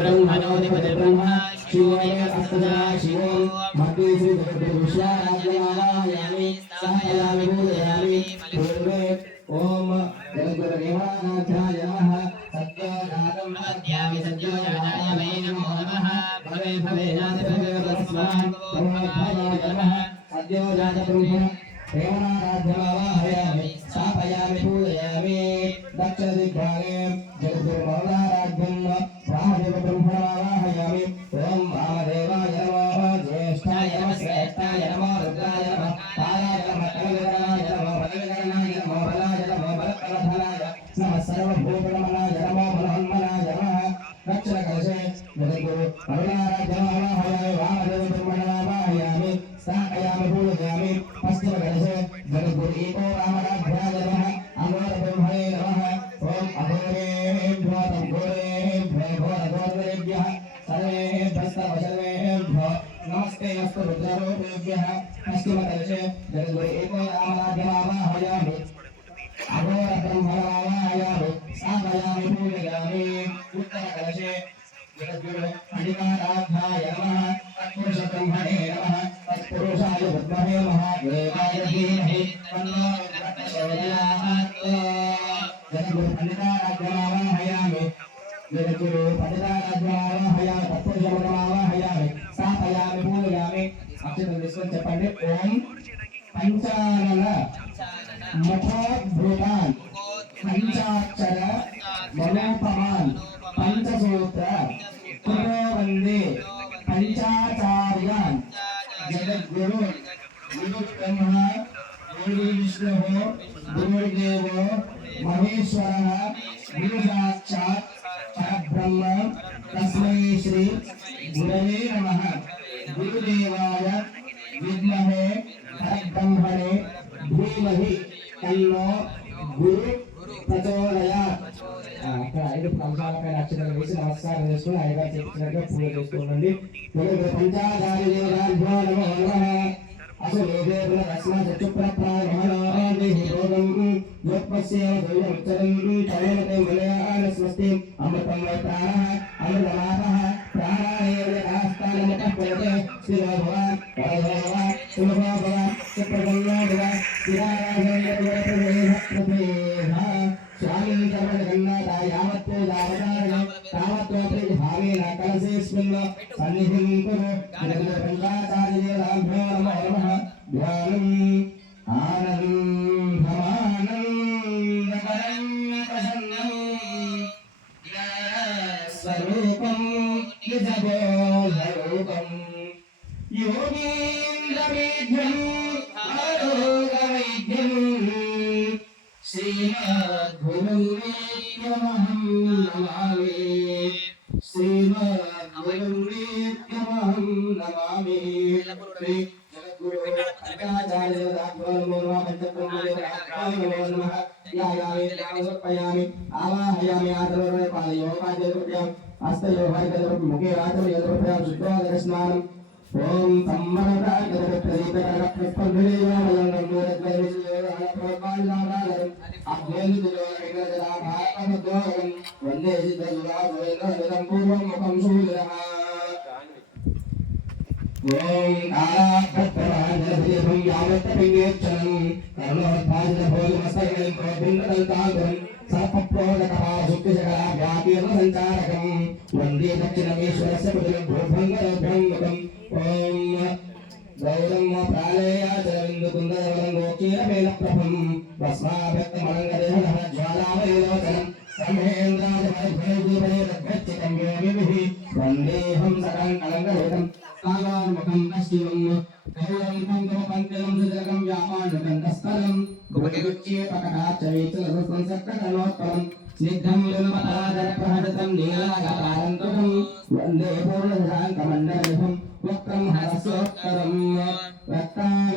ब्रह्मणोऽधिपति ब्रह्म शिवोऽस्तजा शिवो मध्ये श्री जगद्गुरुश्याराधयामि स्थापयामि पूजयामि पूर्वे ओम जगद्गुरुदेवानाथाय नमः सद्योजातं प्रपद्यामि सद्योजाताय वै नमो नमः भवे भवे नाथ भवे तस्मात् भगवद्भवाय नमः सद्योजातब्रह्म देवानाथाय स्थापयामि पूजयामि दक्षिणदिग्भागे जगद्गुरुमौलाराध्यं वामदेवब्रह्मणावाहयामि ओम वामदेवाय नमः ज्येष्ठाय नमः श्रेष्ठाय नमः रुद्राय नमः कालाय नमः कलगणाय नमः बलगणाय नमः बलाय नमः बलप्रधानाय नमः सर्वभूतनमनाय नमः मनोन्मनाय नमः दक्षिणकलशे जगद्गुरु मौलाराध्यमावाहयामि वामदेवब्रह्मणावाहयामि स्थापयामि पूजयामि पश्चिमकलशे जगद्गुरु एको रामराध्याय नमः अमरब्रह्मणे नमः ओम अघोरेभ्यो तमघोरेभ्यो घोरघोरेभ्यः सर्वेभ्यो नमस्ते अस्तु रुद्ररूपेभ्यः पश्चिमकलशे जगद्गुरु एको रामराध्यमावाहयामि अघोरब्रह्मणावाहयामि स्थापयामि पूजयामि उत्तरकलशे जगद्गुरु अनिवाराध्याय नमः तत्पुरुषब्रह्मणे नमः तत्पुरुषाय विद्महे महादेवाय धीमहि तन्नो प्रचोदयात् जगद्गुरु पंडिताराध्यमावाहयामि जगद्गुरु पंडिताराध्यमावाहयामि तत्पुरुषब्रह्मणावाहयामि स्थापयामि पूजयामि अक्षतं विश्वं చెప్పండి ఓం పంచానన ముఖోద్భూతాన్ పంచాక్షర మనోపమాన్ पंचसूत्र पुरोवंदे पंचाचार्यान् जगद्गुरु गुरुब्रह्मा गुरुविष्णुः गुरुदेवो महेश्वरः गुरुसाक्षात् परब्रह्म तस्मै श्री गुरवे नमः गुरुदेवाय विद्महे परब्रह्मणे धीमहि तन्नो गुरु प्रचोदयात् అక్కడ 5 కంసాలపైన అక్షరాలు వేసి నమస్కారం చేసుకుని అయ్యగారు చెప్పినట్టుగా పూజ చేసుకోండి. పంచాచార్య దేవతాభ్యో నమో నమః అసలు దేవత రస్మ చక్షుప్రప్రాణమనోదేహోగం యోపస్యేవ దైవముచ్చరం తయోమతే మలయాన స్వస్తి అమృతం వై ప్రాణః అమృతమాపః ప్రాణాయేవ ఆస్థానమతః పరతే స్థిరో భవ పరభవ సులభో భవ సుప్రసన్నో భవ స్థిరారాధన स्वामी सर्वजगन्नाथ यावत्तो दावतारण तावत्तो भावेन कलशेऽस्मिन् सन्निधिं कुरु जगद्गुरुपञ्चाचार्यदेवताभ्यो नमो नमः ध्यानम् आनन्दमानन्दकरं प्रसन्नं ज्ञानस्वरूपं निजबोधरूपं योगीन्द्रमेध्यं आरोगवैद्यं श्रीमद्गुरुवेद्यमहं नमामि श्रीमद्गुरुवेद्यमहं नमामि श्री जगद्गुरु पंचाचार्य नमः यायामि समर्पयामि आवाहयामि आदरणे पादयोगादिभ्यां हस्तयोगादिभ्यां मुखे आचमयद्भ्यां शुद्धोदकस्नानम् ओम सम्मराय वंदे ओम कालाभद्रवाहनभयं यावत्तपिङ्गेक्षणं कर्णोद्भाजनभोजमस्तकं प्रोभिन्नदन्तागं सर्पप्रोदकपाशुक्तिशकलाभ्यापीर्णसञ्चारकं वन्दे दक्षिणमेश्वरस्य भुजगभ्रङ्गरभ्रङ्गकम् ओम गौरं प्रालयाचरविन्दुकुन्दरवरं गोकीरमेलप्रभं भस्माभक्तमलङ्गदेहनः ज्वालामयोलोचनं ब्रह्मेन्द्राजमरुद्भयदूपनेरभ्यच्चितं योगिभिः वन्देऽहं सकलं कलङ्करहितं कालान्मुखं पश्चिमं गौरं पङ्कमपङ्कजं सुजगं व्यापाण्डकं तस्करं गुपटिगुच्चेपकटाचैतलसंसक्तकर्णोत्तमं स्निग्धं लुलमतादरप्रहृतं नीलागतारन्तकं वन्दे पूर्णशाङ्कमण्डलम् वक्रं हरस्योत्तर